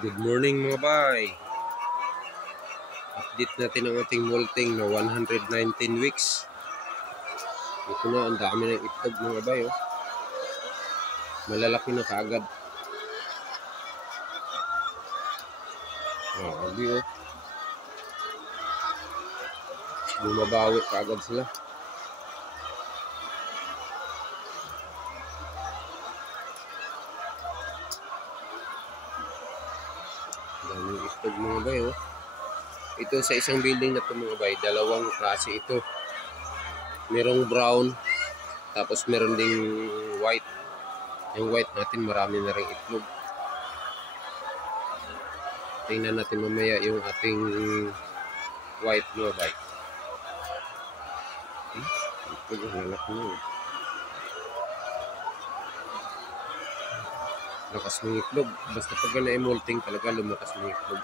Good morning mga bay. Update natin ang ating molting na 119 weeks. Ito na, ang dami ng itlog mga bay. Oh. Malalaki na kaagad. Abi oh. Bumabawi kaagad sila. Daming itlog mga bay oh. Ito sa isang building na ito mga bay, dalawang klase ito. Merong brown, tapos meron ding white. Yung white natin marami na rin itlog. Tingnan natin mamaya yung ating white mga bay. Itlog ang lalaki na. Lakas ng itlog. Basta pag na-emolting talaga lumakas ng itlog.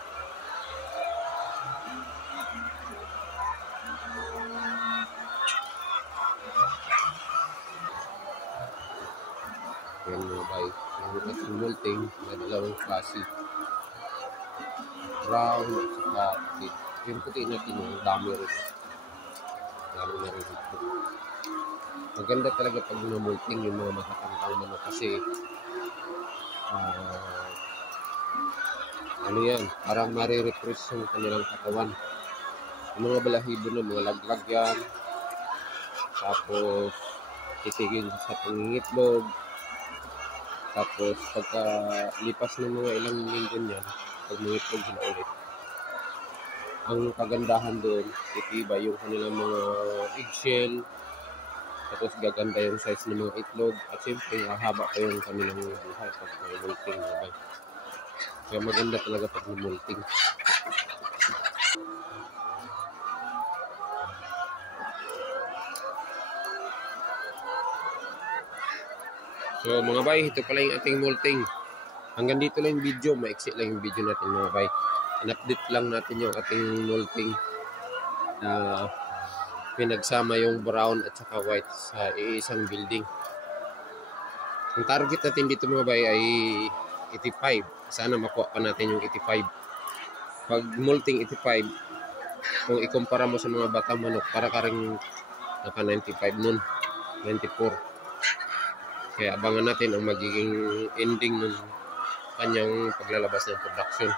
Yan mga bay. Lumakas ng molting na dalawang klase. Brown at saka puti. Yung puti natin yung dami rin. Dami na rin itlog. Maganda talaga pag na-molting yung mga matatangkang manok kasi ano yan, parang marirefresh yung kanilang katawan. Yung mga balahibo na mga laglag yan, tapos titigil sa pangingitlog, tapos pagka lipas ng mga ilang linggo yan, pag mangitlog sila ulit, ang kagandahan doon, titiba yung kanilang mga eggshell, tapos gaganda yung size ng mga itlog, at siyempre hahaba pa yung kanilang buhay pag may molting. Kaya maganda talaga pag molting. So mga bay, ito pala yung ating molting. Hanggang dito lang yung video, maiksi lang yung video natin mga bay. In-update lang natin yung ating molting na pinagsama yung brown at saka white sa iisang building. Ang target natin dito mga bay ay 85. Sana makuha pa natin yung 85. Pag molting 85, kung ikumpara mo sa mga batang manok, para ka rin naka 95 nun, 94. Kaya abangan natin ang magiging ending ng kanyang paglalabas ng production.